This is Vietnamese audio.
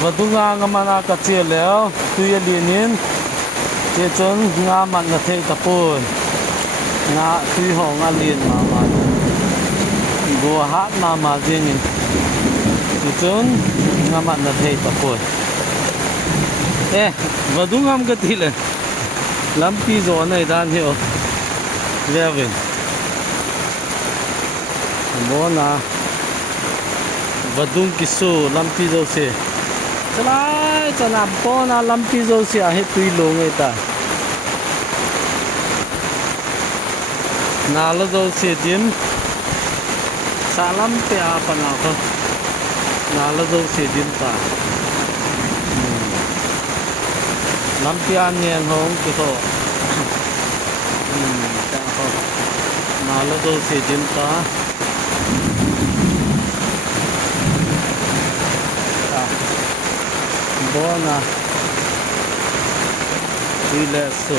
Vadu nga mana ka che leo tu ya linin che chon nga man na thei tapon nga tu ho nga lin ma go hat ma jin che chon nga man na thei tapon vadu ngam ka ti le lampi zo nai dan hio levin bona vadu kisu lampi zo se Salai sanam po na lampi zo sia he tui lo ngai ta na lo zo se dim salam pe a pa na ko na lo zo se dim ta lampi an ngen hong ki ko ta ko na lo zo se dim ta Bona relaxo